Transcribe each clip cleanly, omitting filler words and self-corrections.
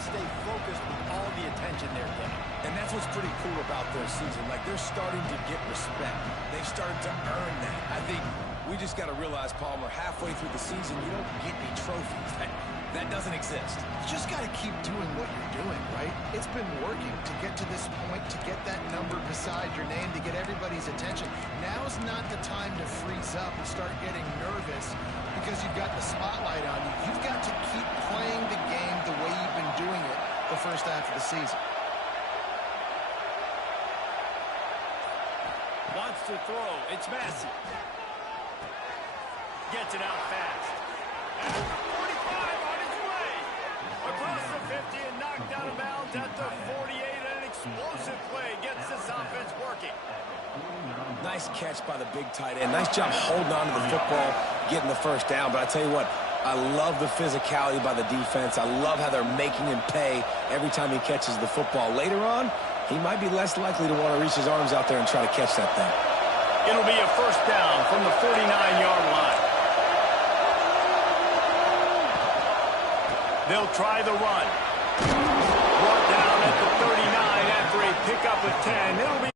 Stay focused with all the attention they're getting. And that's what's pretty cool about their season. Like, they're starting to get respect. They've started to earn that. I think we just got to realize, Palmer, halfway through the season, you don't get any trophies. That doesn't exist. You just got to keep doing what you're doing, right? It's been working to get to this point, to get that number beside your name, to get everybody's attention. Now's not the time to freeze up and start getting nervous because you've got the spotlight on you. You've got to keep playing the game the way you've been doing it the first half of the season. Wants to throw. It's Massey. Gets it out fast. At 45 on his way. Across the 50 and knocked out of bounds at the 48. An explosive play gets this offense working. Nice catch by the big tight end. Nice job holding on to the football, getting the first down. But I tell you what, I love the physicality by the defense. I love how they're making him pay every time he catches the football. Later on, he might be less likely to want to reach his arms out there and try to catch that thing. It'll be a first down from the 49-yard line. They'll try the run. Brought down at the 39 after a pickup of 10. It'll be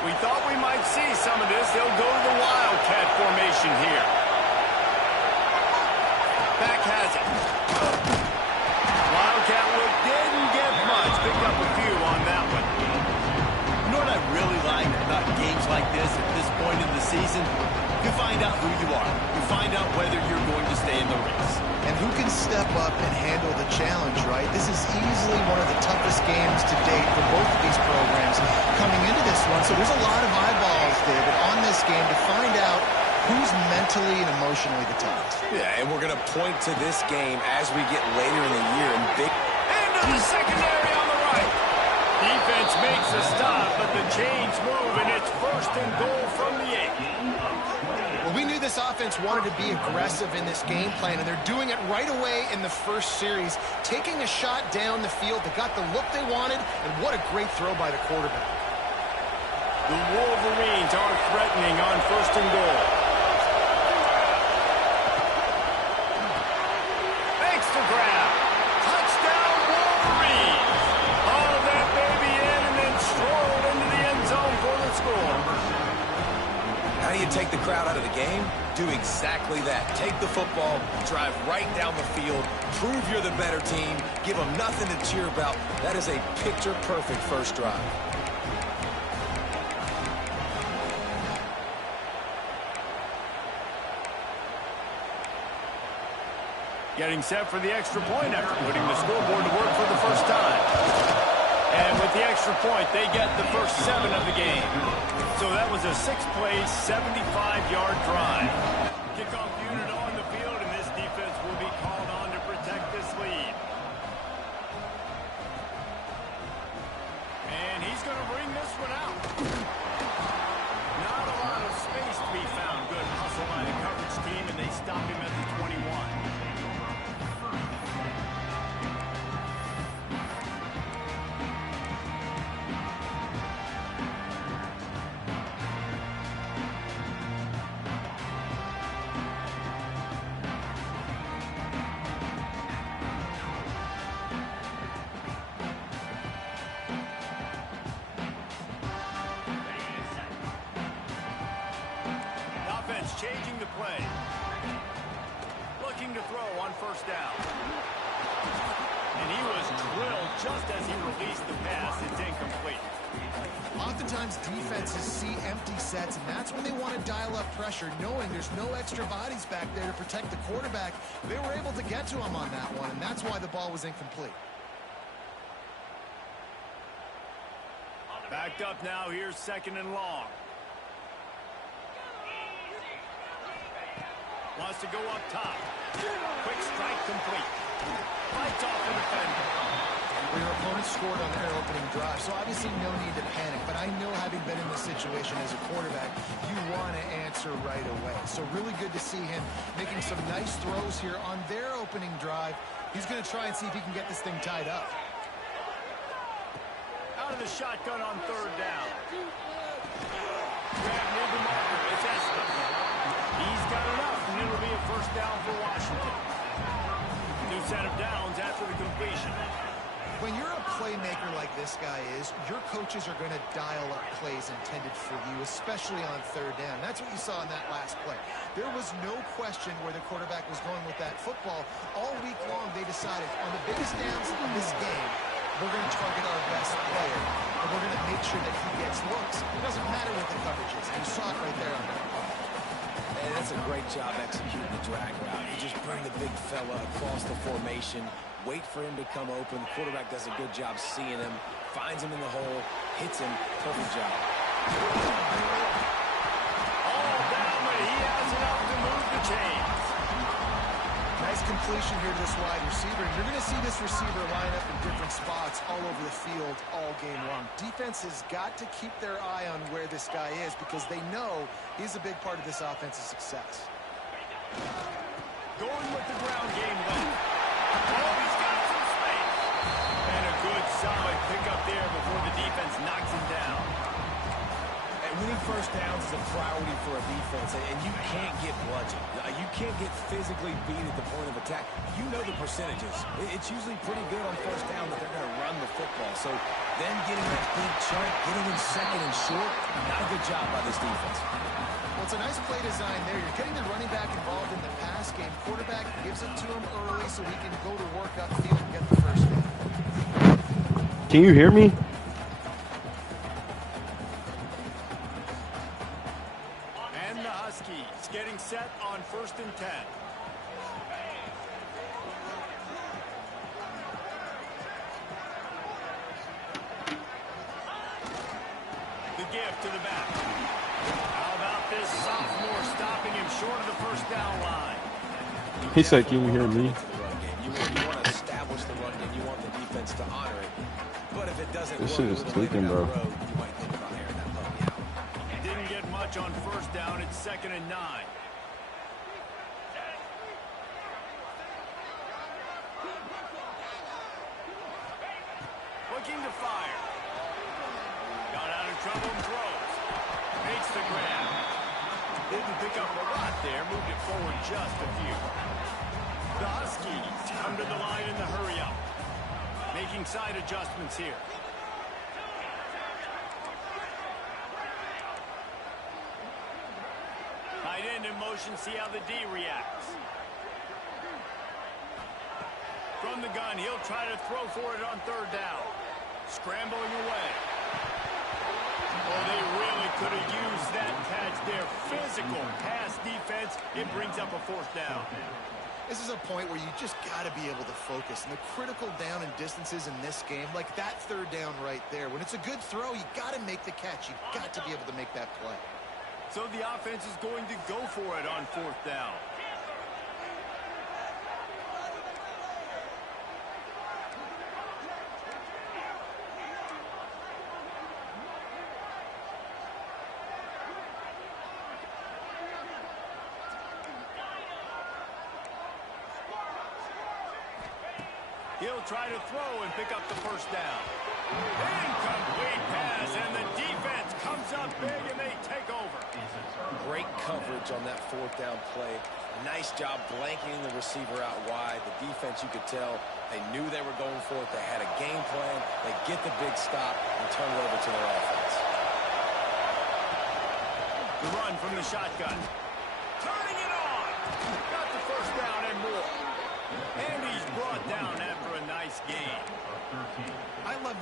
We thought we might see some of this. They'll go to the Wildcat formation here. Back has it. Wildcat look didn't get much. Picked up a few on that one. You know what I really like about games like this at this point in the season? You find out who you are. You find out whether you're going to stay in the race. And who can step up and handle the challenge, right? This is easily one of the toughest games to date for both of these programs coming into this one. So there's a lot of eyeballs, David, on this game to find out who's mentally and emotionally the toughest. Yeah, and we're going to point to this game as we get later in the year. And Into the secondary on the right. Defense makes a stop, but the chains move, and it's first and goal from the 8. Well, we knew this offense wanted to be aggressive in this game plan, and they're doing it right away in the first series, taking a shot down the field. They got the look they wanted, and what a great throw by the quarterback. The Wolverines are threatening on first and goal. Makes the grab. Touchdown, Wolverines. All that baby in and then strolled into the end zone for the score. how do you take the crowd out of the game? Do exactly that. Take the football, drive right down the field, prove you're the better team, give them nothing to cheer about. That is a picture-perfect first drive. Getting set for the extra point after putting the scoreboard to work for the first time. And with the extra point, they get the first 7 of the game. So that was a 6-play, 75-yard drive. Kickoff unit on the field, and this defense will be called on to protect this lead. And he's going to bring this one out. Not a lot of space to be found. Good hustle by the coverage team, and they stop him at the 21. first down. And he was drilled just as he released the pass. It's incomplete. Oftentimes, defenses see empty sets, and that's when they want to dial up pressure, knowing there's no extra bodies back there to protect the quarterback. They were able to get to him on that one, and that's why the ball was incomplete. Backed up now. Here's 2nd and long. Wants to go up top. Quick strike complete. Fights off the defender. Well, your opponent scored on their opening drive, so obviously no need to panic. But I know, having been in this situation as a quarterback, you want to answer right away. So really good to see him making some nice throws here on their opening drive. He's going to try and see if he can get this thing tied up. Out of the shotgun on 3rd down. Grab near the marker. It's Estes. He's got enough, and it'll be a first down for Washington. New set of downs after the completion. When you're a playmaker like this guy is, your coaches are going to dial up plays intended for you, especially on 3rd down. That's what you saw in that last play. There was no question where the quarterback was going with that football. All week long, they decided on the biggest downs of this game, we're going to target our best player, and we're going to make sure that he gets looks. It doesn't matter what the coverage is. You saw it right there on that play. And that's a great job executing the drag route. You just bring the big fella across the formation, wait for him to come open. The quarterback does a good job seeing him, finds him in the hole, hits him. Perfect job. All down, but he has enough to move the chains. Nice completion here to this wide receiver. You're going to see this receiver line up in different spots all over the field all game long. Defense has got to keep their eye on where this guy is, because they know he's a big part of this offense's success. Going with the ground game left. Oh, he's got some space. And a good solid pickup there before the defense knocks him down. And winning first downs is a priority for a defense, and you can't get bludgeoned. You can't get physically beat at the point of attack. You know the percentages. It's usually pretty good on first down that they're going to run the football. So then getting that big chunk, getting in 2nd and short, not a good job by this defense. Well, it's a nice play design there. You're getting the running back involved in the pass game. Quarterback gives it to him early so he can go to work upfield and get the first down. Can you hear me? And the Huskies getting set on 1st and 10. The give to the back. How about this sophomore stopping him short of the first down line? He said, can you hear me? You want to establish the run game. You want the defense to honor it. But if it doesn't This work, shit is tweaking, bro. you might think about airing that puppy out. Didn't get much on 1st down. It's 2nd and 9. Looking to fire. Got out of trouble and throws. Makes the grab. Didn't pick up a lot there. Moved it forward just a few. The Huskies come to the line in the hurry-up. Making side adjustments here. Tight end in motion. See how the D reacts. From the gun, he'll try to throw for it on 3rd down. Scrambling away. Oh, they really could have used that catch there. Physical pass defense. It brings up a 4th down. This is a point where you just got to be able to focus. And the critical down and distances in this game, like that 3rd down right there, when it's a good throw, you got to make the catch. You got to be able to make that play. So the offense is going to go for it on 4th down. He'll try to throw and pick up the first down. Incomplete pass, and the defense comes up big, and they take over. Great coverage on that 4th down play. Nice job blanketing the receiver out wide. The defense, you could tell, they knew they were going for it. They had a game plan. They get the big stop and turn it over to their offense. The run from the shotgun. Turning it on. Got the first down and more.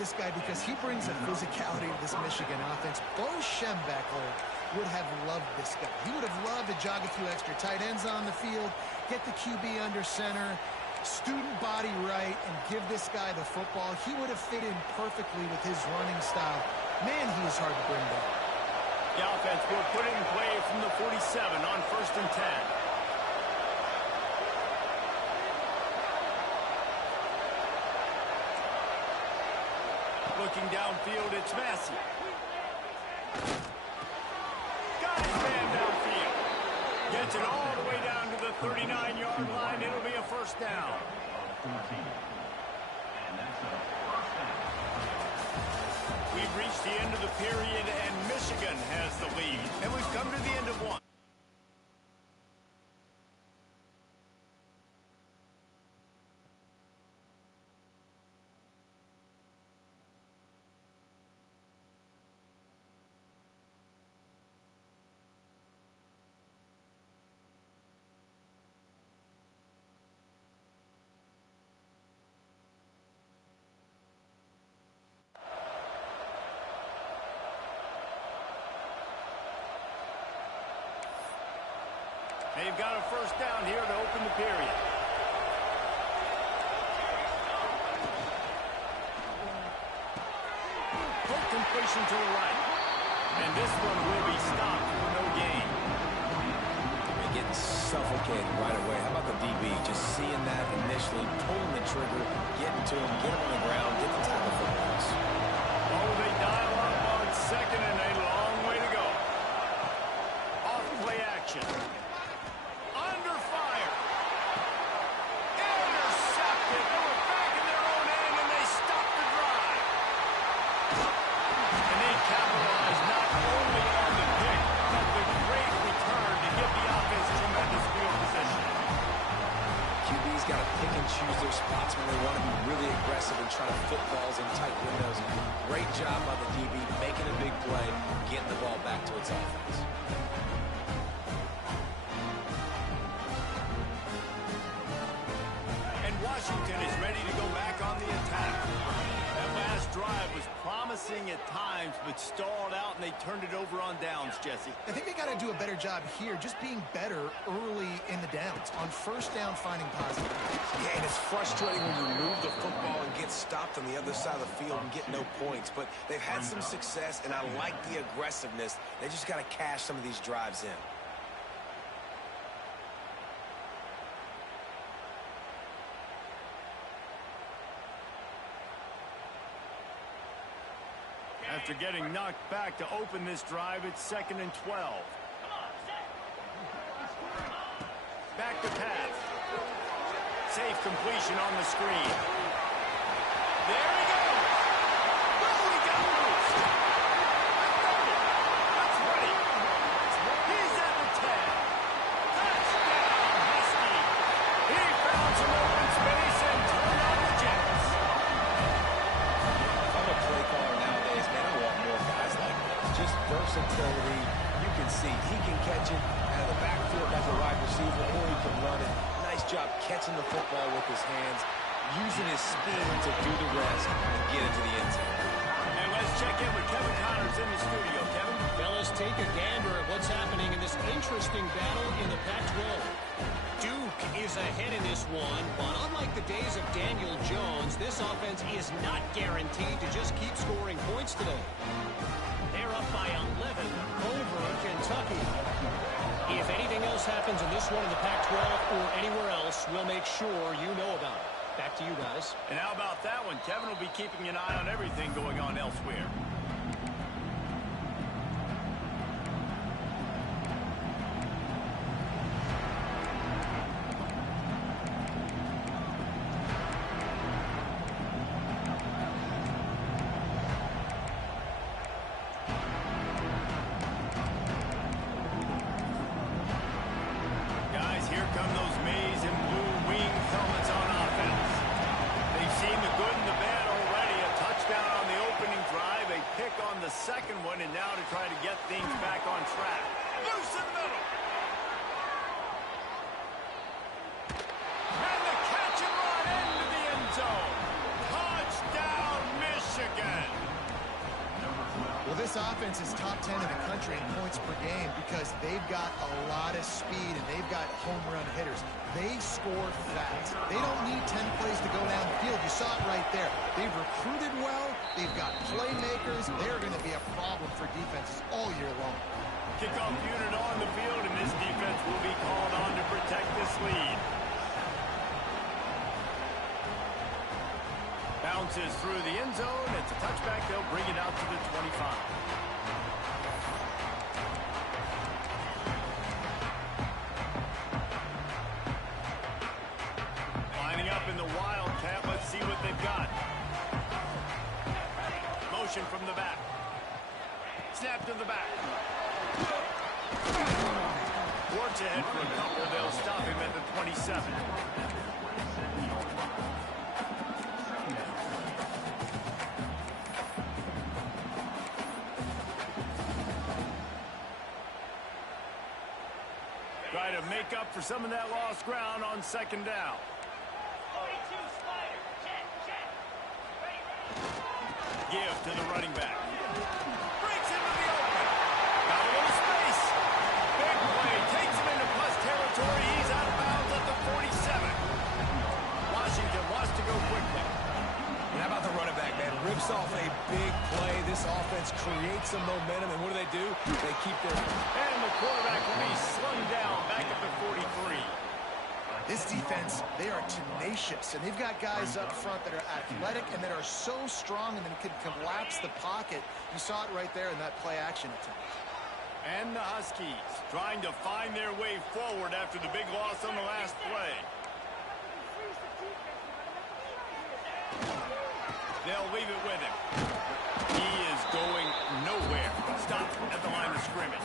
this guy because he brings a physicality to this Michigan offense. Bo Schembechler would have loved this guy. He would have loved to jog a few extra tight ends on the field, get the QB under center, student body right, and give this guy the football. He would have fit in perfectly with his running style. Man, he is hard to bring down. The offense will put it in play from the 47 on 1st and 10. Looking downfield, it's Massey. Got his man downfield. Gets it all the way down to the 39-yard line. It'll be a first down. We've reached the end of the period, and Michigan has the lead. And we've come to the end of one. They've got a first down here to open the period. Quick completion to the right. And this one will be stopped for no gain. They're getting suffocated right away. How about the DB? Just seeing that initially, pulling the trigger, getting to him, get him on the ground, get the tackle for the loss. Oh, they dial up on 2nd and a long way to go. Off play action. Under fire. Intercepted. They were back in their own end, and they stopped the drive. And they capitalized not only on the pick, but the great return to give the offense tremendous field position. QB's got to pick and choose their spots when they want to be really aggressive and try to fit balls in tight windows. Great job by the DB, making a big play, getting the ball back to its offense. Washington is ready to go back on the attack. That last drive was promising at times, but stalled out, and they turned it over on downs, Jesse. I think they got to do a better job here, just being better early in the downs. On first down, finding positive. Yeah, and it's frustrating when you move the football and get stopped on the other side of the field and get no points. But they've had some success, and I like the aggressiveness. They just got to cash some of these drives in. After getting knocked back to open this drive, it's 2nd and 12. Back to pass. Safe completion on the screen. There he goes. Oh, he got loose. That's ready. He's at the 10. Touchdown, Husky. He found some open space and turned on the Jets. I'm a play caller nowadays, man. I want more guys like this. Just versatility. You can see he can catch it out of the backfield as a wide receiver, or he can run it. Nice job catching the football with his hands, using his speed to do the rest and get into the end zone. And let's check in with Kevin Connors in the studio. Kevin? Fellas, take a gander at what's happening in this interesting battle in the Pac-12. Duke is ahead in this one, but unlike the days of Daniel Jones, this offense is not guaranteed to just keep scoring points today. They're up by 11 over Kentucky. If anything else happens in this one in the Pac-12 or anywhere else, we'll make sure you know about it. Back to you guys. And how about that one? Kevin will be keeping an eye on everything going on elsewhere. again. Well, this offense is top 10 in the country in points per game because they've got a lot of speed and they've got home run hitters. They score fast. They don't need 10 plays to go down the field. You saw it right there. They've recruited well. They've got playmakers. They're going to be a problem for defenses all year long. Kickoff unit on the field, and this defense will be called on to protect this lead. Bounces through the end zone. It's a touchback. They'll bring it out to the 25. Lining up in the Wildcat. Let's see what they've got. Motion from the back. Snap to the back. Works ahead for a couple. They'll stop him at the 27. Try to make up for some of that lost ground on second down. Give to the running back. Breaks into the open. Got a little space. Big play. Takes him into plus territory. He's out of bounds at the 47. Washington wants to go quickly. And how about the running back, man? Rips off a big play. This offense creates some momentum, and what do? They keep their... And the quarterback will be slung down back at the 43. This defense, they are tenacious, and they've got guys up front that are athletic and that are so strong and then can collapse the pocket. You saw it right there in that play-action attempt. And the Huskies trying to find their way forward after the big loss on the last play. They'll leave it with him. He is going nowhere. Stop at the line of scrimmage.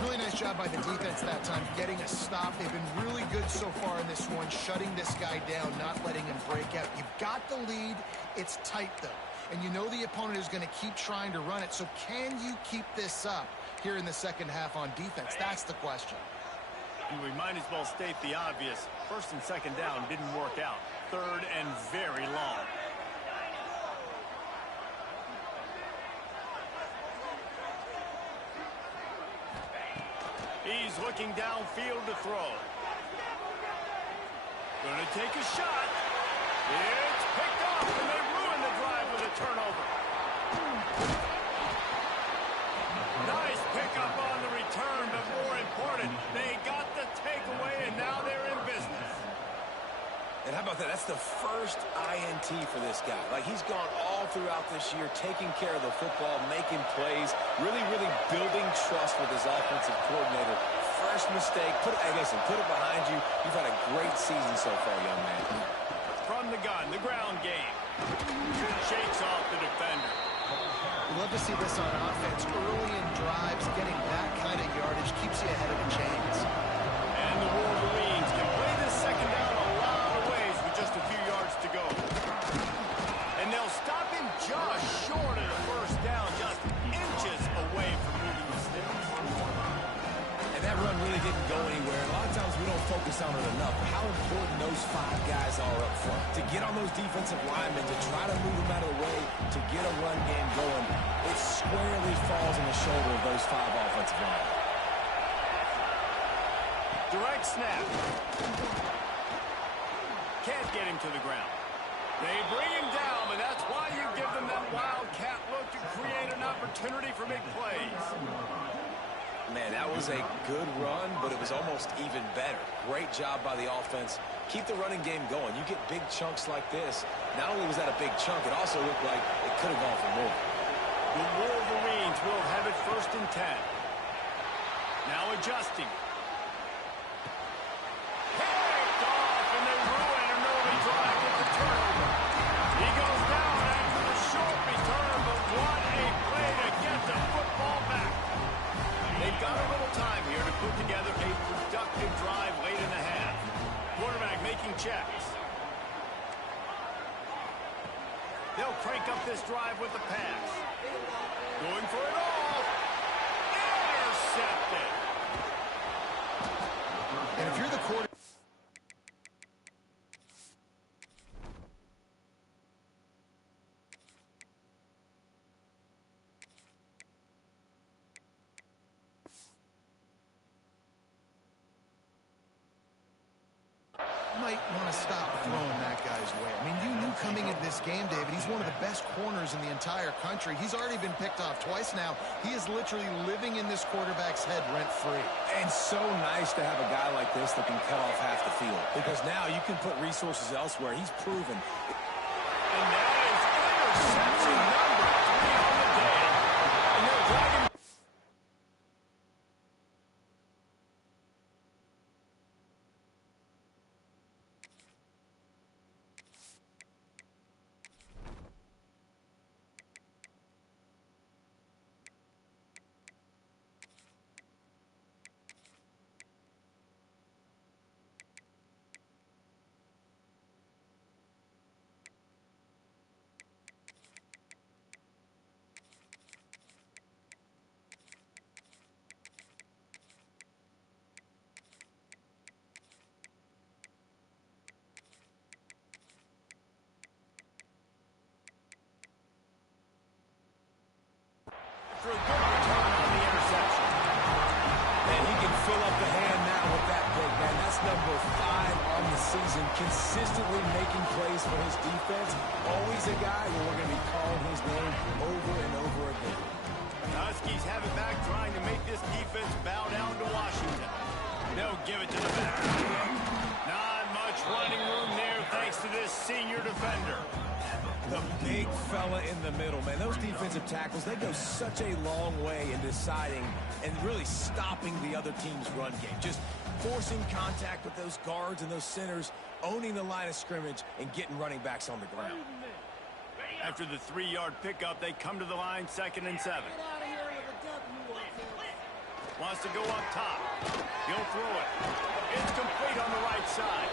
Really nice job by the defense that time, getting a stop. They've been really good so far in this one, shutting this guy down, not letting him break out. You've got the lead. It's tight, though. And you know the opponent is going to keep trying to run it. So can you keep this up here in the second half on defense? That's the question. We might as well state the obvious. First and second down didn't work out. Third and very long. He's looking downfield to throw. Gonna take a shot. It's picked off, and they ruin the drive with a turnover. Nice pickup on the return, but more important, they got the takeaway, and now they're in business. And how about that? That's the first INT for this guy. Like, he's gone all throughout this year, taking care of the football, making plays, really building trust with his offensive coordinator. First mistake, hey, listen, put it behind you. You've had a great season so far, young man. From the gun, the ground game. Shakes off the defender. We love to see this on offense. Early in drives, getting that kind of yardage keeps you ahead of the chains. And the Wolverines can play this second down a lot of ways with just a few yards to go. And they'll stop him just short of the first down, just inches away from moving the sticks. And that run really didn't go anywhere. A lot of times we don't focus on it enough. How important those five guys are up front. To get on those defensive linemen, to try to move them out of the way, to get a run game going, it squarely falls on the shoulder of those five offensive linemen. Direct snap. Can't get him to the ground. They bring him down, but that's why you give them that wildcat look to create an opportunity for big plays. Man, that was a good run, but it was almost even better. Great job by the offense. Keep the running game going. You get big chunks like this. Not only was that a big chunk, it also looked like it could have gone for more. The Wolverines will have it 1st and 10. Now adjusting. Picked off, and they ruin an early drive with the turnover. He goes down after the short return, but what a play to get the football back. They've got a little time here to put together a productive drive late in the half. Quarterback making checks. They'll crank up this drive with the pass. Going for it all. Intercepted. And if you're the quarterback, might want to stop throwing that guy's way. I mean, you knew coming into this game, David, he's one of the best corners in the entire country. He's already been picked off twice now. He is literally living in this quarterback's head rent-free. And so nice to have a guy like this that can cut off half the field, because now you can put resources elsewhere. He's proven. And that is interception number 3 on the day. And they're dragging. For a good return on the interception. And he can fill up the hand now with that big man. That's number 5 on the season, consistently making plays for his defense. Always a guy where we're going to be calling his name over and over again. The Huskies have it back, trying to make this defense bow down to Washington. They'll give it to the back. Not much running room there thanks to this senior defender. The big fella in the middle, man. Those defensive tackles, they go such a long way in deciding and really stopping the other team's run game. Just forcing contact with those guards and those centers, owning the line of scrimmage, and getting running backs on the ground. After the 3-yard pickup, they come to the line, 2nd and 7. Wants to go up top. He'll throw it. It's complete on the right side.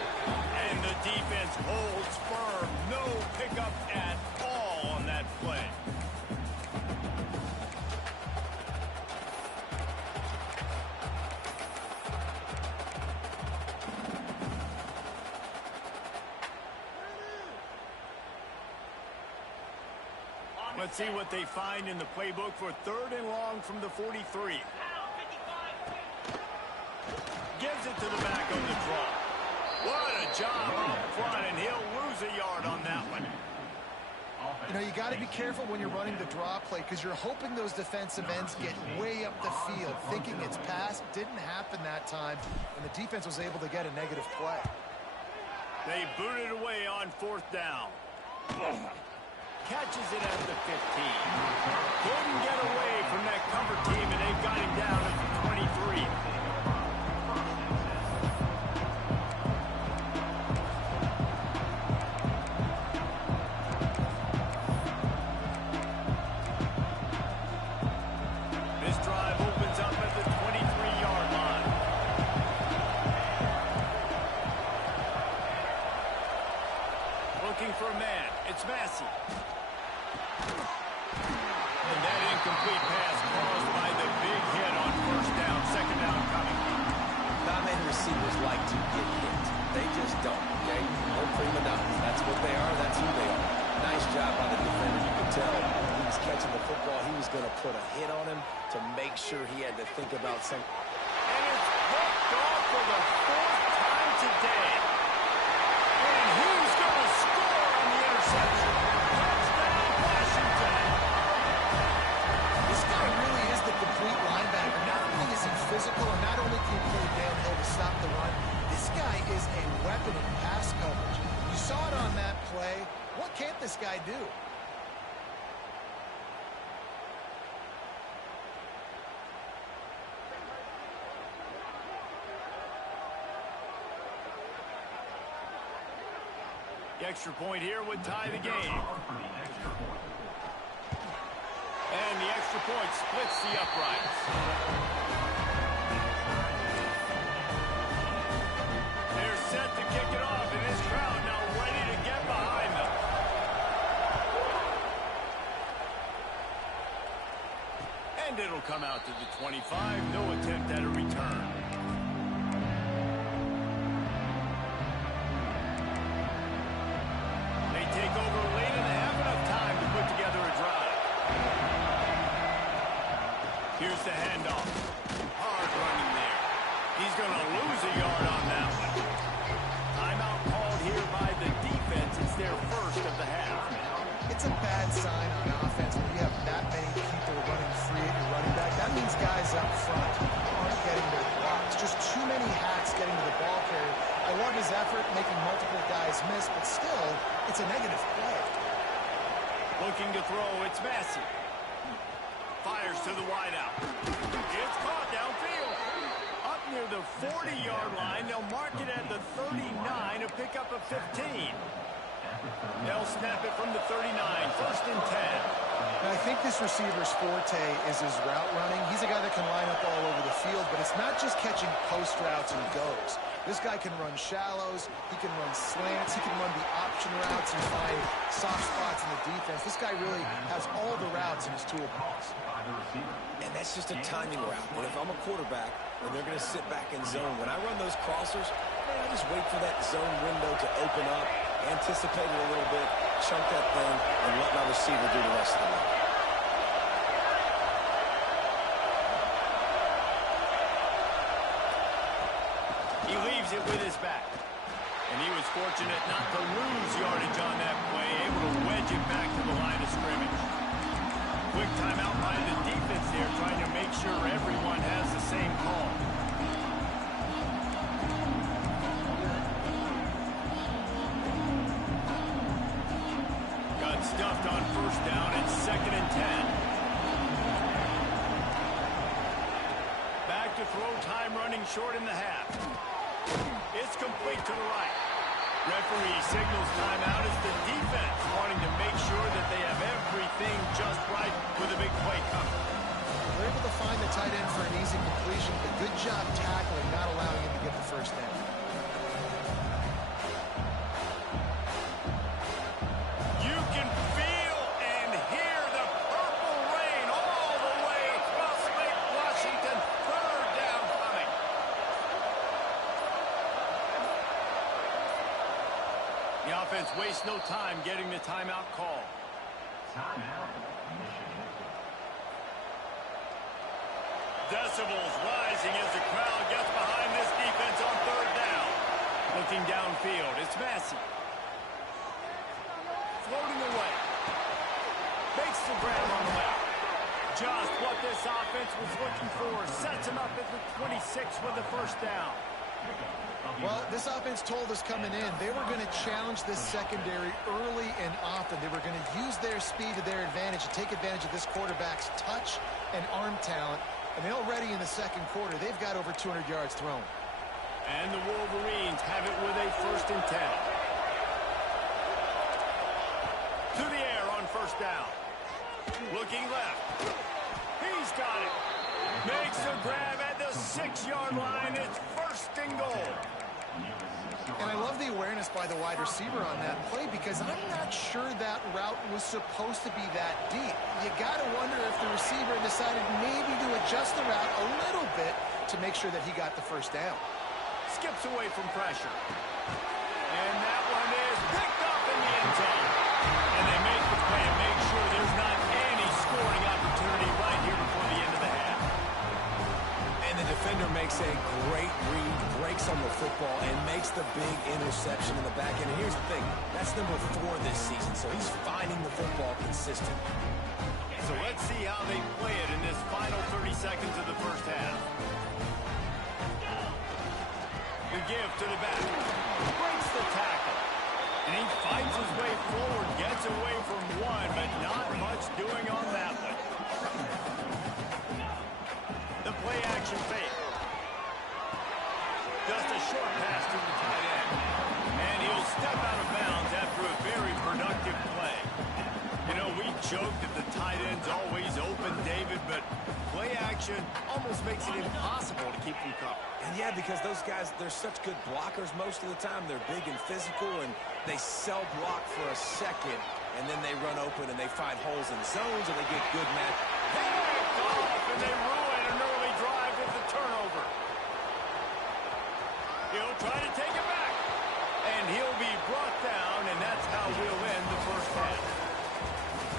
And the defense holds firm. No pickup at all on that play. Let's see what they find in the playbook for 3rd and long from the 43. Gives it to the back on the draw. What a job up front, and he'll lose a yard on that one. You know, you got to be careful when you're running the draw play because you're hoping those defensive ends get way up the field, thinking it's passed. Didn't happen that time, and the defense was able to get a negative play. They booted away on 4th down. Catches it at the 15. Couldn't get away from that cover team, and they've got him down at the 23. This drive opens up at the 23-yard line. Looking for a man. It's Massey. And that incomplete pass caused by the big hit on 1st down, 2nd down coming. Not many receivers like to get hit. They just don't, okay? No prima donnas. That's what they are. That's who they are. Nice job by the defender. You could tell he was catching the football. He was going to put a hit on him to make sure he had to think about something. And it's hooked off for the 4th time today. And who's going to score on the interception? Touchdown, Washington. This guy really is the complete linebacker. Not only is he physical and not only can he play downhill to stop the run, this guy is a weapon in pass coverage. You saw it on that play. What can't this guy do? The extra point here would tie the game. And the extra point splits the uprights. They're set to kick it off, and this crowd now ready to get behind them. And it'll come out to the 25. No attempt at a return. They take over late and they have enough time to put together a drive. Here's the handoff. Hard running there. He's going to lose a yard on that one. Timeout love his effort, making multiple guys miss, but still, it's a negative play. Looking to throw, it's Massey. Fires to the wideout. It's caught downfield. Up near the 40-yard line, they'll mark it at the 39, a pickup of 15. They'll snap it from the 39, first and 10. I think this receiver's forte is his route running. He's a guy that can line up all over the field, but it's not just catching post routes and goes. This guy can run shallows, he can run slants, he can run the option routes and find soft spots in the defense. This guy really has all the routes in his toolbox. And that's just a timing route. And if I'm a quarterback and they're going to sit back in zone, when I run those crossers, man, I just wait for that zone window to open up, anticipate it a little bit, chunk that thing, and let my receiver do the rest of the work. He leaves it with his back. And he was fortunate not to lose yardage on that play, able to wedge it back to the line of scrimmage. Quick timeout by the defense there, trying to make sure everyone has the same call. Got stuffed on first down and second and 10. Back to throw, time running short in the half. It's complete to the right. Referee signals timeout as the defense wanting to make sure that they have everything just right with a big play coming. They're able to find the tight end for an easy completion, but good job tackling, not allowing him to get the first down. You can feel and hear the purple rain all the way across Lake Washington. Third down coming. The offense wastes no time getting the timeout call. Decibels rising as the crowd gets behind this defense on third down. Looking downfield, it's Massey. Floating away. Makes the grab on the way. Just what this offense was looking for. Sets him up at the 26 with the first down. Well, this offense told us coming in they were going to challenge this secondary early and often. They were going to use their speed to their advantage and take advantage of this quarterback's touch and arm talent. And already in the second quarter, they've got over 200 yards thrown. And the Wolverines have it with a first and 10. To the air on first down. Looking left. He's got it. Makes the grab at the 6-yard line. It's first and goal. And I love the awareness by the wide receiver on that play because I'm not sure that route was supposed to be that deep. You got to wonder if the receiver decided maybe to adjust the route a little bit to make sure that he got the first down. Skips away from pressure. And that one is picked up in the end zone. And they make the play and make sure there's not any scoring opportunity right here before the end of the half. And the defender makes a great read, breaks on the football, and makes the big interception in the back end. And here's the thing, that's number 4 this season, so he's finding the football consistent. So let's see how they play it in this final 30 seconds of the first half. The give to the back. Breaks the tackle. And he fights his way forward, gets away from one, but not much doing on that one. The play action fake. Just a short pass to the tight end. And he'll step out of bounds after a very productive play. You know, we joke that the tight end's always open, David, but play action almost makes it impossible to keep them covered. And yeah, because those guys, they're such good blockers most of the time. They're big and physical, and they cell block for a second, and then they run open and they find holes in zones, and they get good match. Picked off, and they ruin an early drive with the turnover. He'll try to take it back, and he'll be brought down, and that's how we'll end the first half.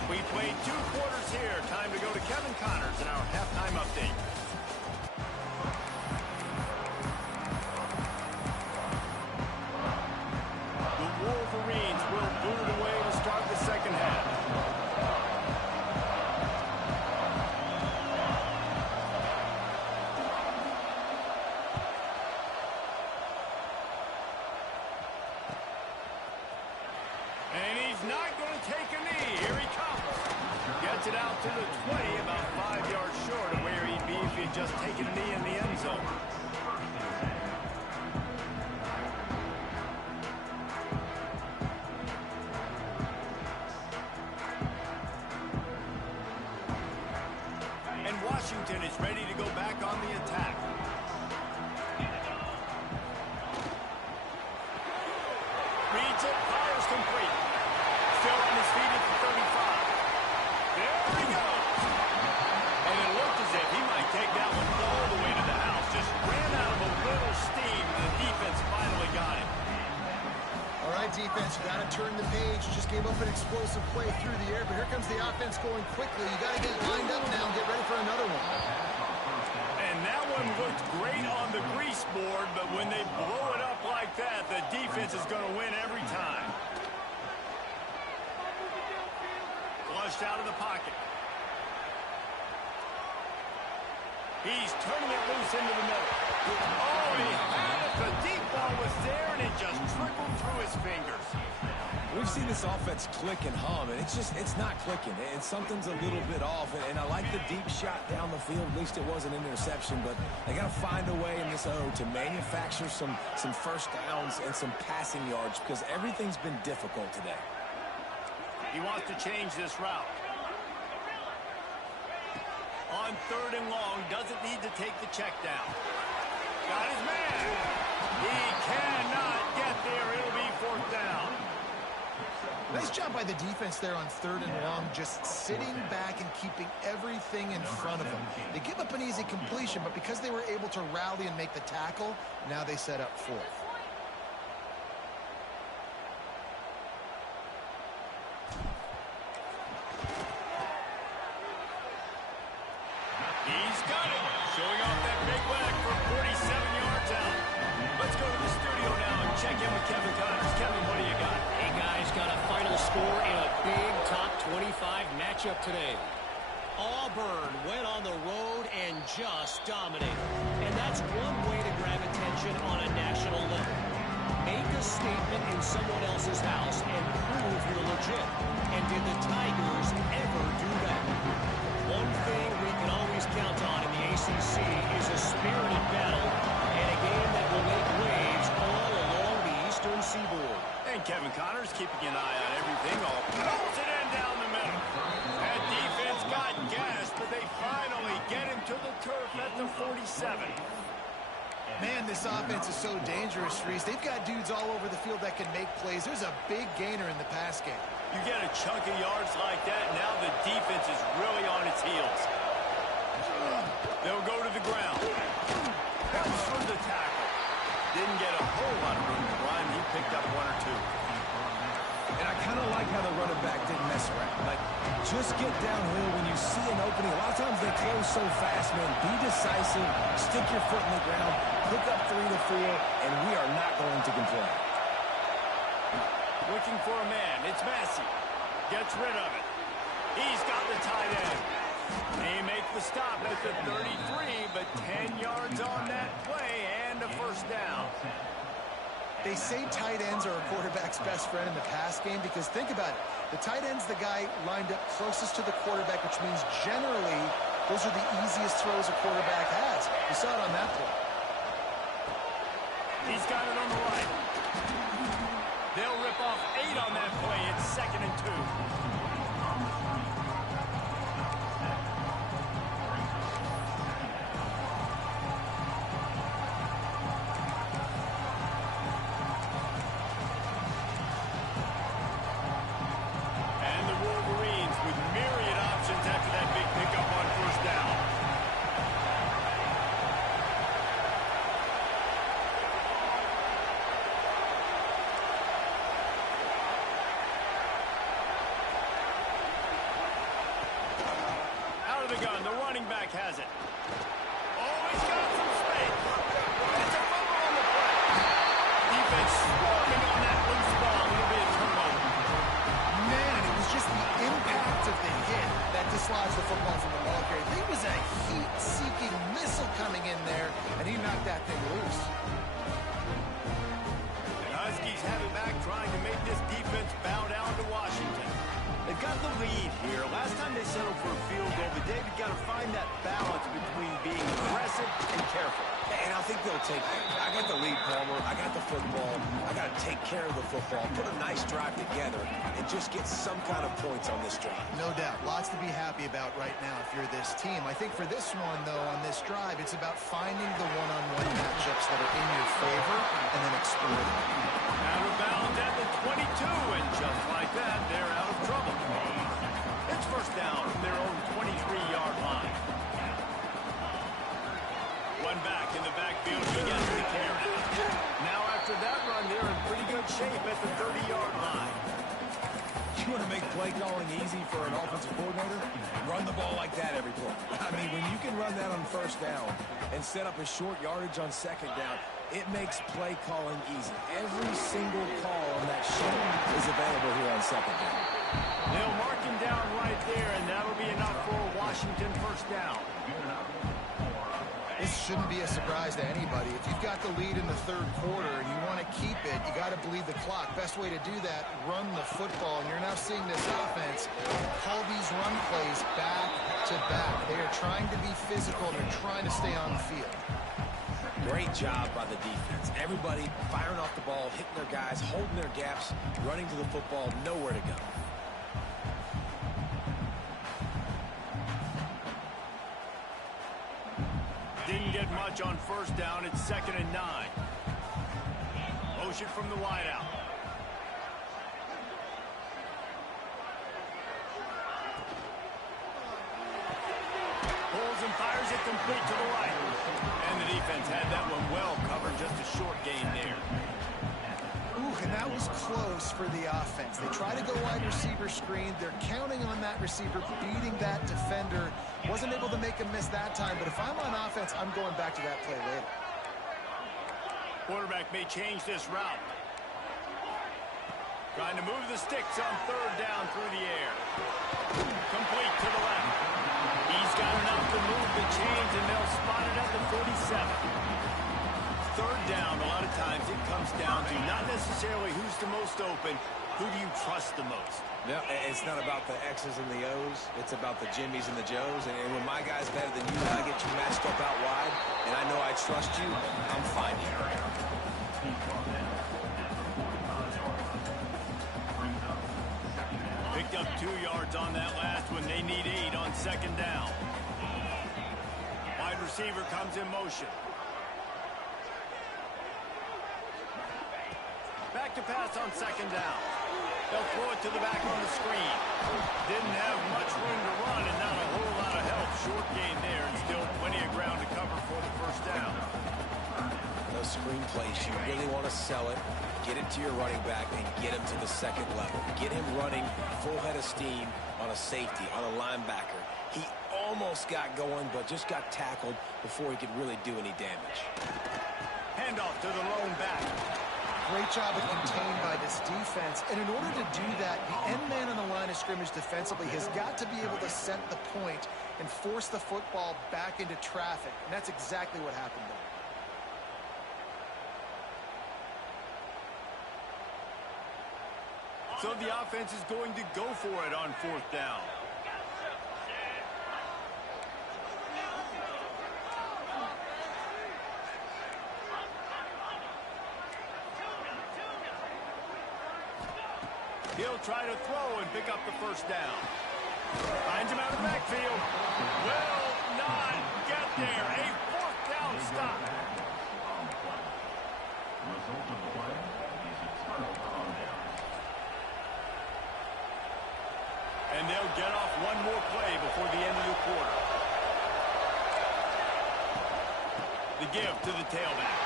We played 2 quarters here. Time to go to Kevin Connors in our halftime update. The Wolverines will boot it away to start the second half. And he's not going to take a knee. Here he comes. Gets it out to the 20, about 5 yards short of where he'd be if he had just taken a knee in the end zone. And Washington is ready to go back on the attack. Reads it, fires complete. Still on his feet at the 35. There he goes. And it looked as if he might take that one all the way to the house. Just ran out of a little steam. The defense finally got it. All right, defense, you got to turn the page. Just gave up an explosive play through the air, but here comes the offense going quickly. You got to get lined up now and get ready for another one. And that one looked great on the grease board, but when they blow it up like that, the defense is going to win every time. Flushed out of the pocket. He's turning it loose into the middle. Oh, he had it. The deep ball was there, and it just trickled through his fingers. We've seen this offense click and hum, and it's not clicking, and something's a little bit off. And I like the deep shot down the field. At least it wasn't an interception, but they got to find a way in this O to manufacture some first downs and some passing yards because everything's been difficult today. He wants to change this route. On 3rd and long, doesn't need to take the check down. Got his man. He cannot get there. It'll be 4th down. Nice job by the defense there on 3rd and long, just sitting back and keeping everything in front of them. They give up an easy completion, but because they were able to rally and make the tackle, now they set up 4th. He's got it. Showing off that big leg for 47 yards out. Let's go to the studio now and check in with Kevin Connors. Kevin, what do you got? Hey, guys, got a final score in a big top 25 matchup today. Auburn went on the road and just dominated. And that's one way to grab attention on a national level. Make a statement in someone else's house and prove you're legit. And did the Tigers ever do that? One thing we can always count on in the ACC is a spirited battle and a game that will make waves all along the Eastern Seaboard. And Kevin Connors keeping an eye on everything. All throws it in down the middle. That defense got gassed, but they finally get him to the turf at the 47. Man, this offense is so dangerous, Reese. They've got dudes all over the field that can make plays. There's a big gainer in the pass game. You get a chunk of yards like that, now the defense is really on its heels. They'll go to the ground. Helps for the tackle. Didn't get a whole lot of room to run. He picked up 1 or 2. And I kind of like how the running back didn't mess around. Like, just get downhill when you see an opening. A lot of times they close so fast, man. Be decisive. Stick your foot in the ground. Pick up 3 to 4, and we are not going to complain. Looking for a man. It's Massey. Gets rid of it. He's got the tight end. They make the stop at the 33, but 10 yards on that play and a 1st down. They say tight ends are a quarterback's best friend in the pass game because think about it. The tight end's the guy lined up closest to the quarterback, which means generally those are the easiest throws a quarterback has. You saw it on that play. He's got it on the right. They'll rip off 8 on that play. It's 2nd and 2. And the Wolverines with myriad options after that big pickup on 1st down. Out of the gun, the running back has it. Oh, he's got some space. It's a fumble on the play. Defense swarming on that loose ball. It'll be a turnover. Man, it was just the impact of the hit that dislodged the football from the ball carrier. There was a heat-seeking missile coming in there, and he knocked that thing loose. The Huskies have it back, trying to make this defense bow down Last time they settled for a field goal, but David got to find that balance between being aggressive and careful. And I think they'll take that. I got the lead, Palmer. I got the football. I got to take care of the football, put a nice drive together, and just get some kind of points on this drive. No doubt. Lots to be happy about right now if you're this team. I think for this one, though, on this drive, it's about finding the one-on-one matchups that are in your favor and then exploiting them. Out of bounds at the 22, and just like that, they're out of trouble. It's first down from their own 23-yard line. One back in the backfield, he gets the carry. Now after that run, they're in pretty good shape at the 30-yard line. You want to make play calling easy for an offensive coordinator? Run the ball like that every play. I mean, when you can run that on first down and set up a short yardage on second down, it makes play calling easy. Every single call on that sheet is available here on second down. They'll mark him down right there, and that'll be enough for a Washington first down. This shouldn't be a surprise to anybody. If you've got the lead in the third quarter and you want to keep it, you got to bleed the clock. Best way to do that, run the football. And you're now seeing this offense call these run plays back to back. They are trying to be physical. They're trying to stay on the field. Great job by the defense. Everybody firing off the ball, hitting their guys, holding their gaps, running to the football, nowhere to go. Didn't get much on first down. It's 2nd and 9. Motion from the wideout. Pulls and fires it complete to the right. And the defense had that one well covered. Just a short gain there. Ooh, and that was close for the offense. They try to go wide receiver screen. They're counting on that receiver beating that defender. Wasn't able to make him miss that time, but if I'm on offense, I'm going back to that play later. Quarterback may change this route. Trying to move the sticks on third down through the air. Complete to the left. He's got enough to move the chains, and they'll spot it at the 47. Third down, a lot of times it comes down to not necessarily who's the most open, who do you trust the most? No, it's not about the X's and the O's. It's about the Jimmies and the Joes. And when my guy's better than you, I get you matched up out wide, and I know I trust you, I'm fine here. Picked up 2 yards on that last one. They need 8 on second down. Wide receiver comes in motion. Back to pass on second down. They'll throw it to the back on the screen. Didn't have much room to run and not a whole lot of help. Short gain there and still plenty of ground to cover for the first down. Those screen plays, you really want to sell it, get it to your running back, and get him to the second level. Get him running full head of steam on a safety, on a linebacker. He almost got going, but just got tackled before he could really do any damage. Handoff to the lone back. Great job of contained by this defense. And in order to do that, the end man on the line of scrimmage defensively has got to be able to set the point and force the football back into traffic. And that's exactly what happened there. So the offense is going to go for it on fourth down. He'll try to throw and pick up the first down. Finds him out of the backfield. Will not get there. A fourth down stop. And they'll get off one more play before the end of the quarter. The give to the tailback.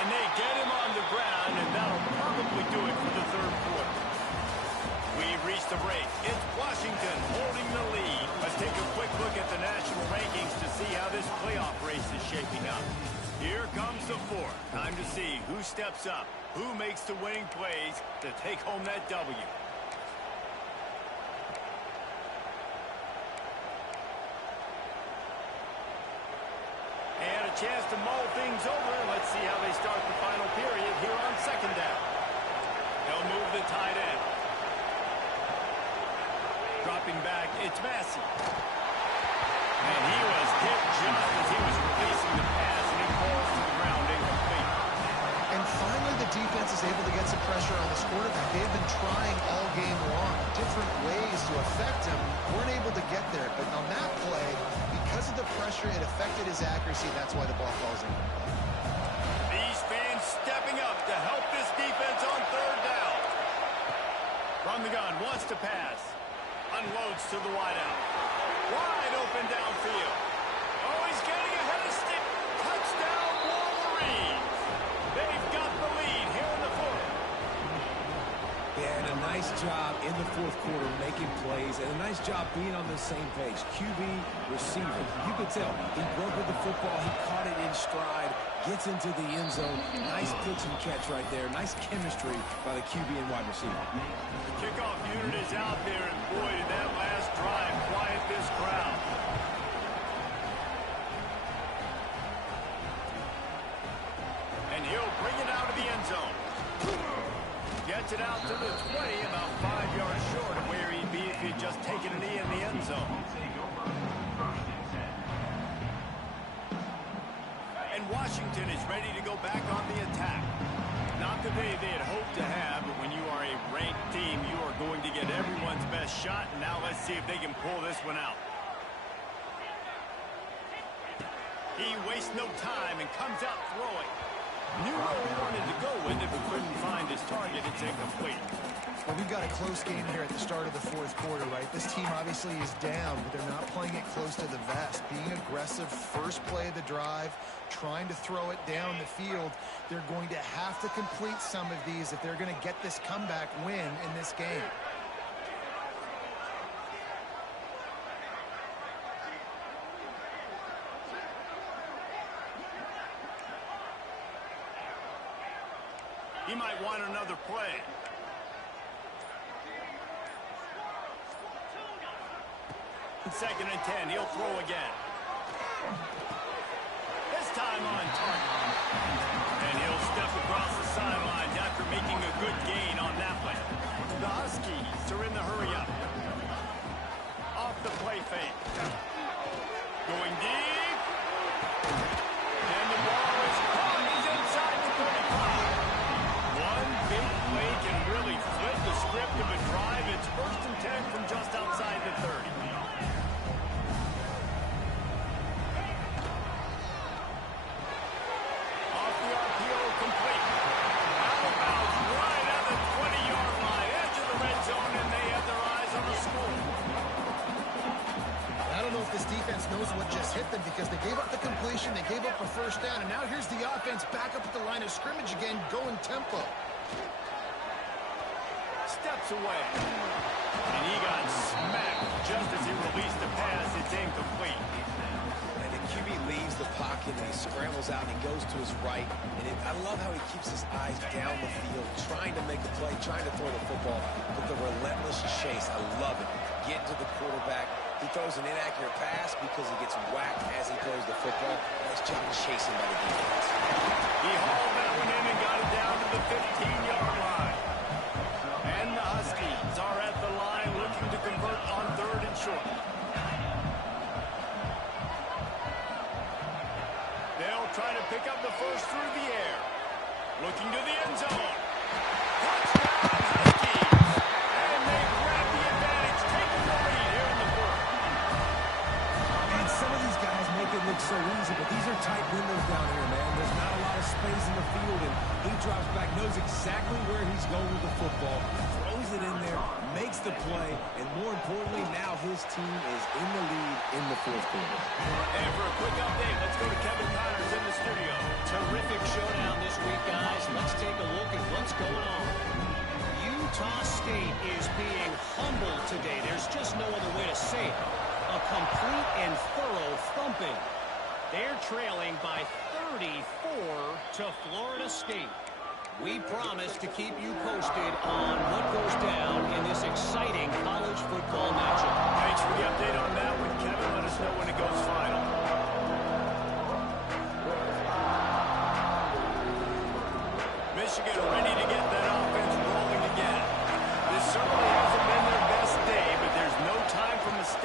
And they get him on the ground, and that'll probably do it for the third quarter. We've reached the break. It's Washington holding the lead. Let's take a quick look at the national rankings to see how this playoff race is shaping up. Here comes the fourth. Time to see who steps up, who makes the winning plays to take home that W. And a chance to mull things over. Let's see how they start the final period here on second down. They'll move the tight end. Dropping back It's Massey. And he was hit just as he was releasing the pass, and he falls to the ground incomplete. And finally, the defense is able to get some pressure on this quarterback. They've been trying all game long, different ways to affect him. Weren't able to get there. But on that play, because of the pressure, it affected his accuracy. That's why the ball falls in. These fans stepping up to help this defense on third down. From the gun, wants to pass. Unloads to the wideout. Wide open downfield. Oh, he's getting ahead of stick. Touchdown, Wolverines. They've got the lead here in the fourth. Yeah, and a nice job in the fourth quarter making plays, and a nice job being on the same page. QB, receiver. You could tell he broke with the football. He caught it in stride. Gets into the end zone. Nice pitch and catch right there. Nice chemistry by the QB and wide receiver. The kickoff unit is out there, and boy, did that last drive quiet this crowd. And he'll bring it out of the end zone. Gets it out to the 20, about 5 yards short of where he'd be if he'd just taken a knee in the end zone. And Washington is ready to go back on the attack. Not the day they had hoped to have, but when you are a ranked team, you are going to get everyone's best shot. And now let's see if they can pull this one out. He wastes no time and comes out throwing. Knew where he wanted to go with it, but couldn't find his target. It's incomplete. Well, we've got a close game here at the start of the fourth quarter, right? This team obviously is down, but they're not playing it close to the vest. Being aggressive, first play of the drive, trying to throw it down the field. They're going to have to complete some of these if they're going to get this comeback win in this game. He might want another play. Second and 10, he'll throw again. This time on target. And he'll step across the sidelines after making a good gain on that one. The Huskies are in the hurry-up. Off the play fake. Going deep. And the ball is caught. He's inside the 35. One big play can really flip the script of a drive. It's first and 10 from just outside the 30. Knows what just hit them because they gave up the completion, they gave up a first down, and now here's the offense back up at the line of scrimmage again, going tempo. Steps away. And he got smacked just as he released the pass. It's incomplete. And the QB leaves the pocket and he scrambles out and he goes to his right. And I love how he keeps his eyes down the field, trying to make a play, trying to throw the football with the relentless chase. I love it. Getting to the quarterback. He throws an inaccurate pass because he gets whacked as he throws the football. Nice job chasing by the defense. He hauled that one in and got it down to the 15-yard line. And the Huskies are at the line looking to convert on third and short. They'll try to pick up the first through the air. Looking to the end zone. Touchdown, Huskies! And they grab the advantage, taking the lead here in the fourth. And some of these guys make it look so easy, but these are tight windows down here, man. There's not a lot of space in the field, and he drops back, knows exactly where he's going with the football, throws it in there, makes the play, and more importantly, now his team is in the lead in the fourth quarter. And for a quick update, let's go to Kevin Connors in the studio. Terrific showdown this week, guys. Let's take a look at what's going on. Utah State is being humbled today. There's just no other way to say it. A complete and thorough thumping. They're trailing by 34 to Florida State. We promise to keep you posted on what goes down in this exciting college football matchup. Thanks for the update on that one, Kevin. Let us know when it goes final. Michigan ready to get that offense rolling again. This certainly hasn't been their best day, but there's no time for mistakes.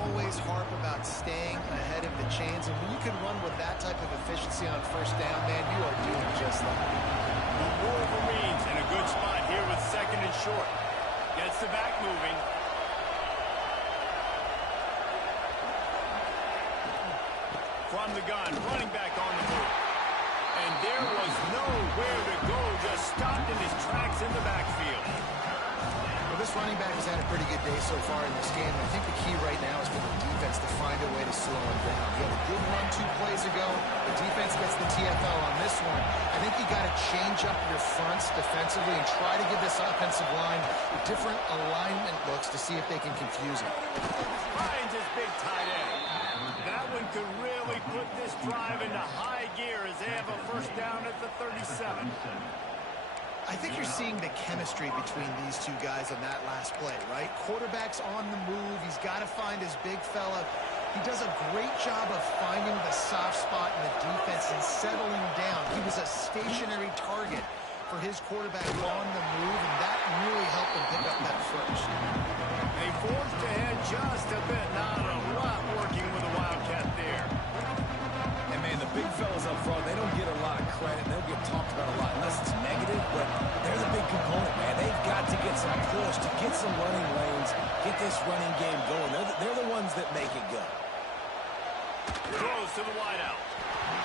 always harp about staying ahead of the chains, and when you can run with that type of efficiency on first down, man, you are doing just that. The Wolverines in a good spot here with second and short. Gets the back moving. From the gun, running back on the move. And there was nowhere to go, just stopped in his tracks in the backfield. Well, this running back has had a pretty good day so far in this game. I think the key right now is for the defense to find a way to slow him down. He had a good run 2 plays ago. The defense gets the TFL on this one. I think you got to change up your fronts defensively and try to give this offensive line different alignment looks to see if they can confuse him. Finds his big tight end. That one could really put this drive into high gear as they have a first down at the 37. I think you're seeing the chemistry between these two guys on that last play, right? Quarterback's on the move. He's got to find his big fella. He does a great job of finding the soft spot in the defense and settling down. He was a stationary target for his quarterback on the move, and that really helped him pick up that first. They forced ahead just a bit. Not a lot working with a Wildcat there. And, man, the big fellas up front, they don't get a lot of credit. They'll get talked about a lot unless it's negative, but they're the big component, man. They've got to get some push, to get some running lanes, get this running game going. They're the ones that make it go. Throws to the wideout.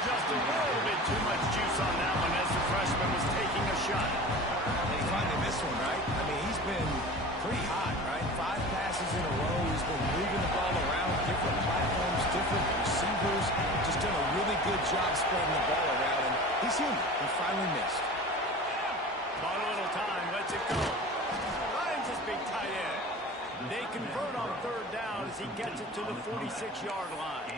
Just a little bit too much juice on that one as the freshman was taking a shot. And he finally missed one, right? I mean, he's been pretty hot, right? 5 passes in a row. He's been moving the ball around, different platforms, different receivers. Just done a really good job spreading the ball around, and he's human. He finally missed. Bought a little time, lets it go. Finds his big tight end. They convert on third down as he gets it to the 46-yard line.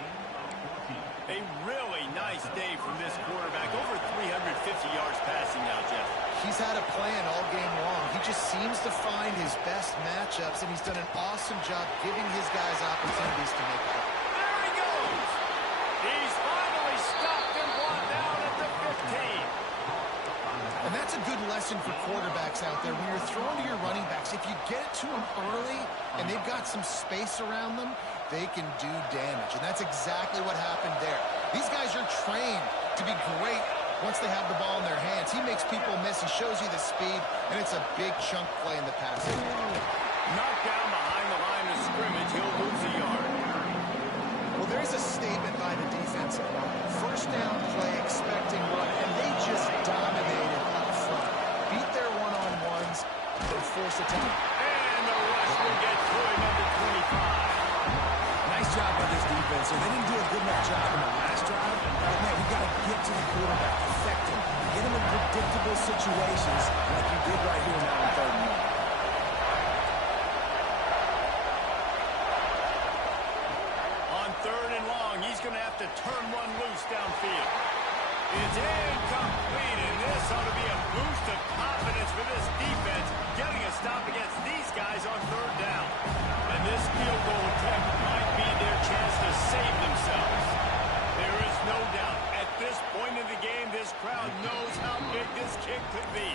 A really nice day from this quarterback. Over 350 yards passing now, Jeff. He's had a plan all game long. He just seems to find his best matchups, and he's done an awesome job giving his guys opportunities to make it. There he goes. He's finally stopped and brought down at the 15. And that's a good lesson for quarterbacks out there. When you're throwing to your running backs, if you get it to them early and they've got some space around them, they can do damage. And that's exactly what happened there. These guys are trained to be great once they have the ball in their hands. He makes people miss. He shows you the speed, and it's a big chunk play in the passing. Knocked down behind the line of scrimmage. He'll lose a yard. Well, there's a statement by the defense. First down play, expecting run, and they just dominated up front. Beat their one-on-ones and force a time. And the rush will get through him at the 25. Nice job by this defense. So they didn't do a good enough job in the last drive. But, man, we got to get to the quarterback, affect him, get him in predictable situations like you did right here now in third and one. On third and long, he's going to have to turn one loose downfield. It's incomplete, and this ought to be a boost of confidence for this defense, getting a stop against these guys on third down. And this field goal attempt might be their chance to save themselves. There is no doubt, at this point in the game, this crowd knows how big this kick could be.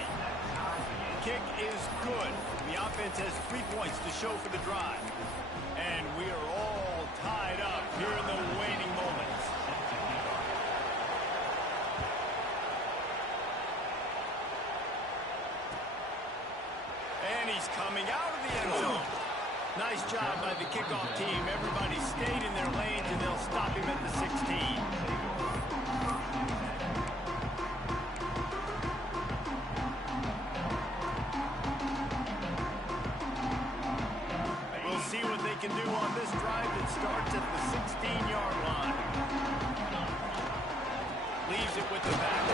Kick is good. The offense has 3 points to show for the drive. And we are all tied up here in the waiting moments. And he's coming out of the end zone. Nice job by the kickoff team. Everybody stayed in their lanes, and they'll stop him at the 16. We'll see what they can do on this drive that starts at the 16-yard line. Leaves it with the back.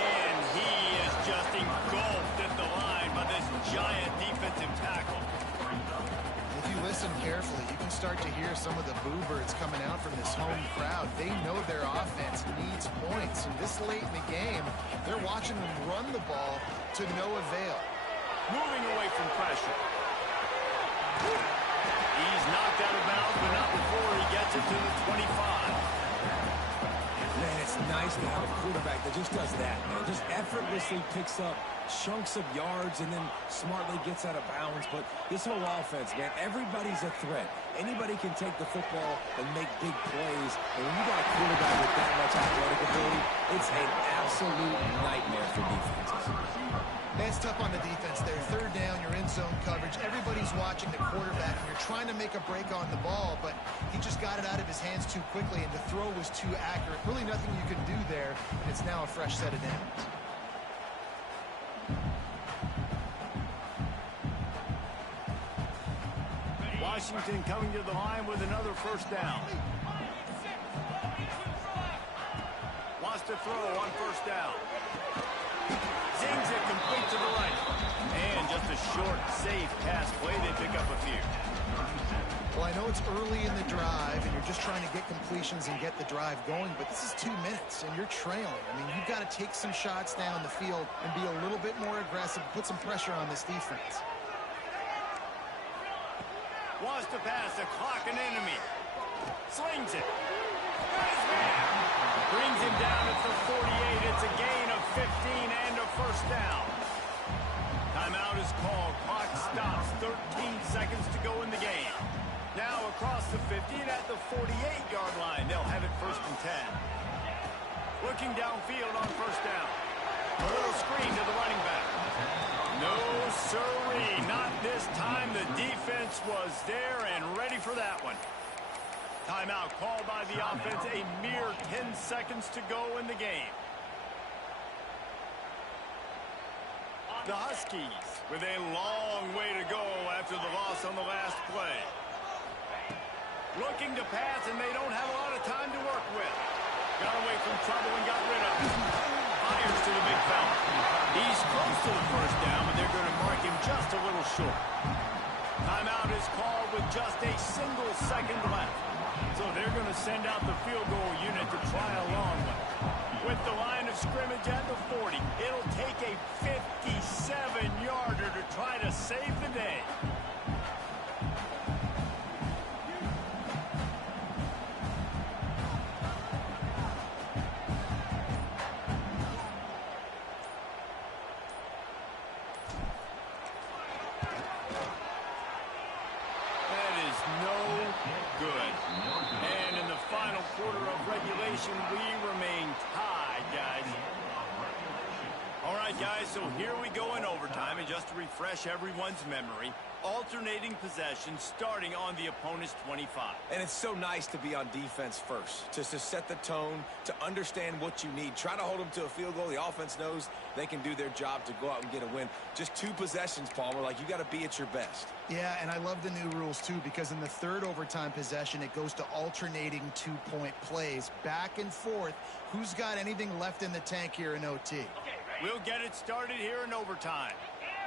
And he is just engulfed at the line by this giant defensive tackle. If you listen carefully, you can start to hear some of the boo birds coming out from this home crowd. They know their offense needs points. And this late in the game, they're watching them run the ball to no avail. Moving away from pressure. He's knocked out of bounds, but not before he gets it to the 25. Man, it's nice to have a quarterback that just does that, man. Just effortlessly picks up chunks of yards and then smartly gets out of bounds. But this whole offense, man, everybody's a threat. Anybody can take the football and make big plays. And when you got a quarterback with that much athletic ability, it's an absolute nightmare for defenses. It's tough on the defense there. Third down, you're in zone coverage. Everybody's watching the quarterback, and you're trying to make a break on the ball, but he just got it out of his hands too quickly, and the throw was too accurate. Really nothing you can do there. It's now a fresh set of downs. Washington coming to the line with another first down. Wants to throw on first down. Zings it complete to the right. And just a short, safe pass play. They pick up a few. Well, I know it's early in the drive, and you're just trying to get completions and get the drive going, but this is 2 minutes, and you're trailing. I mean, you've got to take some shots down the field and be a little bit more aggressive, put some pressure on this defense. Wants to pass, the clock an enemy. Slings it. Got his man. Brings him down at the 48. It's a gain of 15 and a first down. Timeout is called. Clock stops. 13 seconds to go in the game. Now across the 50 and at the 48-yard line. They'll have it first and 10. Looking downfield on first down. A little screen to the running back. No, sirree. Not this time. The defense was there and ready for that one. Timeout called by the offense. A mere 10 seconds to go in the game. The Huskies with a long way to go after the loss on the last play. Looking to pass, and they don't have a lot of time to work with. Got away from trouble and got rid of it. Fires to the big fella. He's close to the first down, but they're going to mark him just a little short. Timeout is called with just a single second left. So they're going to send out the field goal unit to try a long one. With the line of scrimmage at the 40, it'll take a 57-yarder to try to save the day. We remain tied, guys. All right, guys, so here we go in overtime, and just to refresh everyone's memory, alternating possession starting on the opponent's 25. And it's so nice to be on defense first, to set the tone, to understand what you need. Try to hold them to a field goal. The offense knows they can do their job to go out and get a win. Just 2 possessions, Palmer, like you got to be at your best. Yeah, and I love the new rules, too, because in the third overtime possession, it goes to alternating 2-point plays. Back and forth. Who's got anything left in the tank here in OT? We'll get it started here in overtime.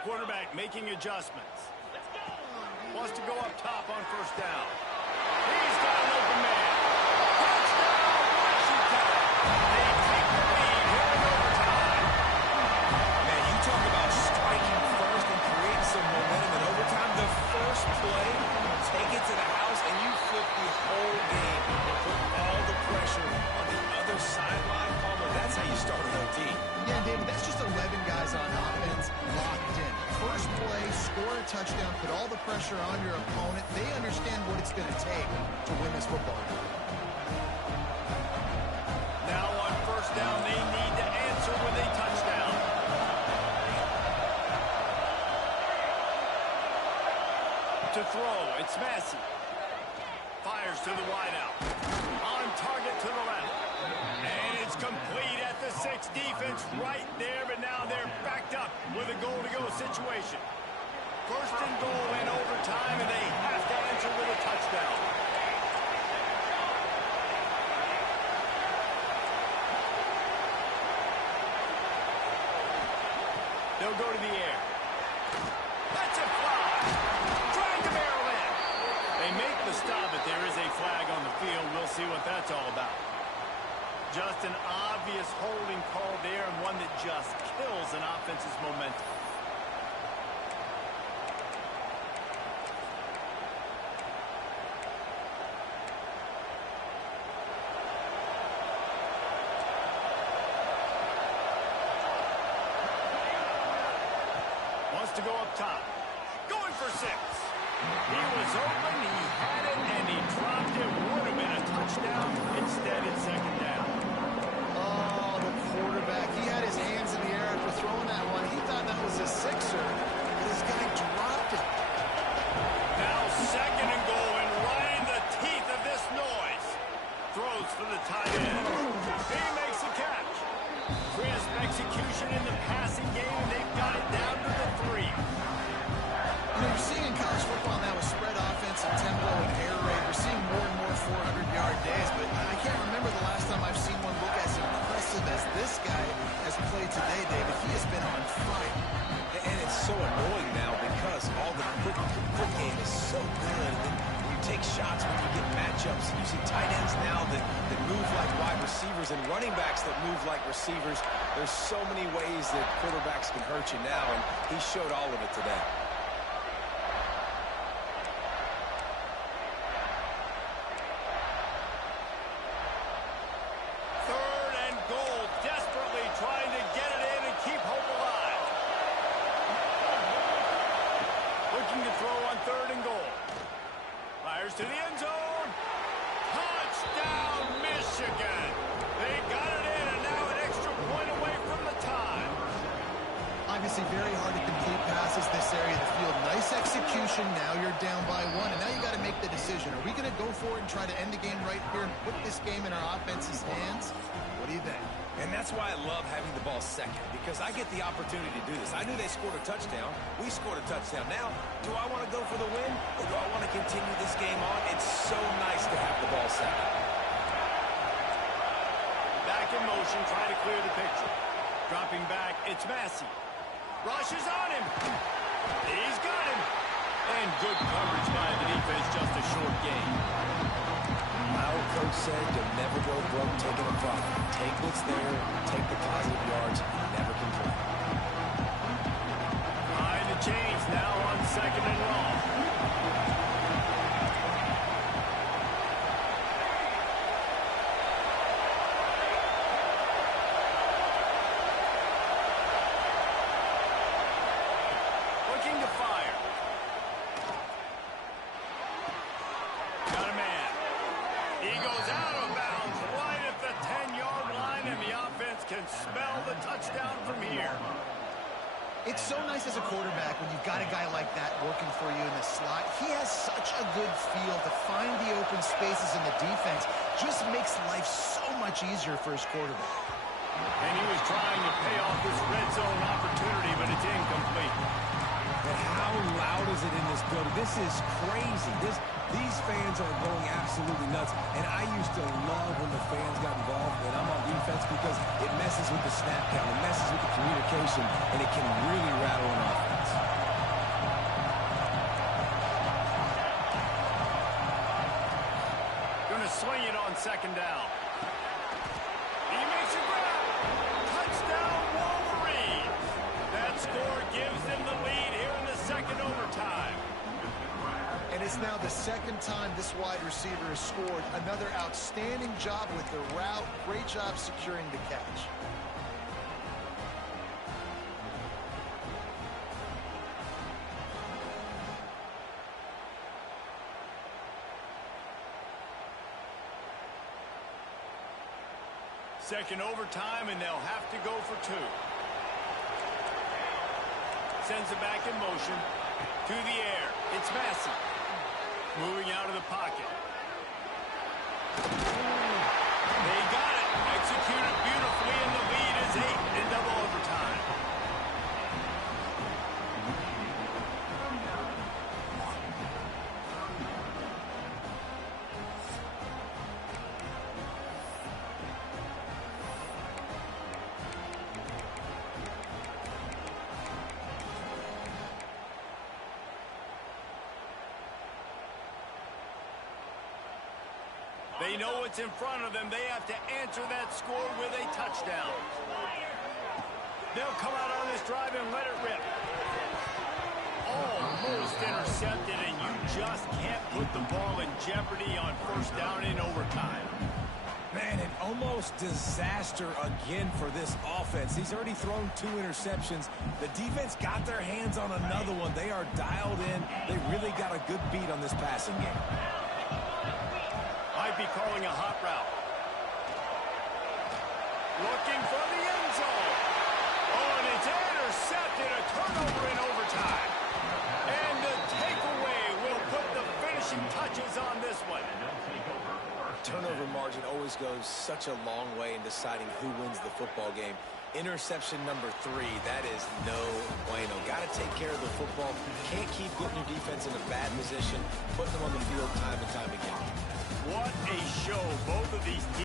Quarterback making adjustments. Wants to go up top on first down. He's got an open man. Touchdown, Washington. They take the lead here in overtime. Man, you talk about striking first and creating some momentum in overtime. The first play, take it to the house, and you flip the whole game and put all the pressure on the other sideline. Palmer, that's how you start an OT. Yeah, David, that's just 11 guys on offense locked in. First play, score a touchdown, put all the pressure on your opponent. They understand what it's going to take to win this football game. Now on first down, they need to answer with a touchdown. To throw, it's Massey. Fires to the wideout. On target to the left. And it's complete at the 6. Defense right there, but now they're backed up with a goal-to-go situation. First and goal in overtime, and they have to answer with a touchdown. They'll go to the air. That's a fly. Trying to barrel in. They make the stop, but there is a flag on the field. We'll see what that's all about. Just an obvious holding call there, and one that just kills an offense's momentum. Wants to go up top. Going for 6. He was open. He had it, and he dropped it. Would have been a touchdown. Instead, it's second down. Oh, the quarterback. He had his hands in the air after throwing that one. He thought that was a sixer, but this guy dropped it. Now second and goal, and right in the teeth of this noise. Throws for the tight end. He makes the catch. Crisp execution in the passing game, and they've got it down to the 3. You know, you're seeing college football now with spread offense and tempo and air raid. We're seeing more and more 400-yard days, but I can't remember the last time I've seen one look as impressive as this guy has played today, David. He has been on fire. And it's so annoying now because all the quick game is so good. And you take shots when you get matchups. You see tight ends now that move like wide receivers and running backs that move like receivers. There's so many ways that quarterbacks can hurt you now, and he showed all of it today. Third and goal, desperately trying to get it in and keep hope alive. Looking to throw on third and goal. Fires to the end zone. Touchdown, Michigan. They got it in, and now an extra point away from the tie. Obviously very hard to complete passes this area of the field. Nice execution. Now you're down by 1, and now you got to make the decision. Are we going to go for it and try to end the game right here and put this game in our offense's hands? What do you think? And that's why I love having the ball second, because I get the opportunity to do this. I knew they scored a touchdown. We scored a touchdown. Now, do I want to go for the win, or do I want to continue this game on? It's so nice to have the ball second. Back in motion, trying to clear the picture. Dropping back, it's Massey. Rushes on him. He's got him. And good coverage by the defense, just a short gain. My old coach said you'll never go broke taking a profit. Take what's there, take the positive yards, and never complain. Behind the chains now on second and long. Looking to fire. Got a man. He goes out of bounds right at the 10-yard line, and the offense can smell the touchdown from here. It's so nice as a quarterback when you've got a guy like that working for you in the slot. He has such a good feel to find the open spaces in the defense. Just makes life so much easier for his quarterback. And he was trying to pay off this red zone opportunity, but it's incomplete. But how loud is it in this building? This is crazy. These fans are going absolutely nuts. And I used to love when the fans got involved when I'm on defense because it messes with the snap count, it messes with the communication, and it can really rattle an offense. Going to swing it on second down. He makes a grab. Touchdown, Wolverine. That score gives them the lead here in the second overtime. And it's now the second time this wide receiver has scored. Another outstanding job with the route. Great job securing the catch. Second overtime, and they'll have to go for 2. Sends it back in motion. To the air. It's Massey. Moving out of the pocket. They got it. Executed beautifully, and the lead is 8 in double overtime. They know what's in front of them. They have to answer that score with a touchdown. They'll come out on this drive and let it rip. Almost intercepted, and you just can't put the ball in jeopardy on first down in overtime. Man, an almost disaster again for this offense. He's already thrown 2 interceptions. The defense got their hands on another one. They are dialed in. They really got a good beat on this passing game. Might be calling a hot route. Looking for the end zone. Oh, and it's intercepted. A turnover in overtime. And the takeaway will put the finishing touches on this one. Turnover margin always goes such a long way in deciding who wins the football game. Interception number 3, that is no bueno. Got to take care of the football. Can't keep putting your defense in a bad position, putting them on the field time and time again. What a show both of these teams.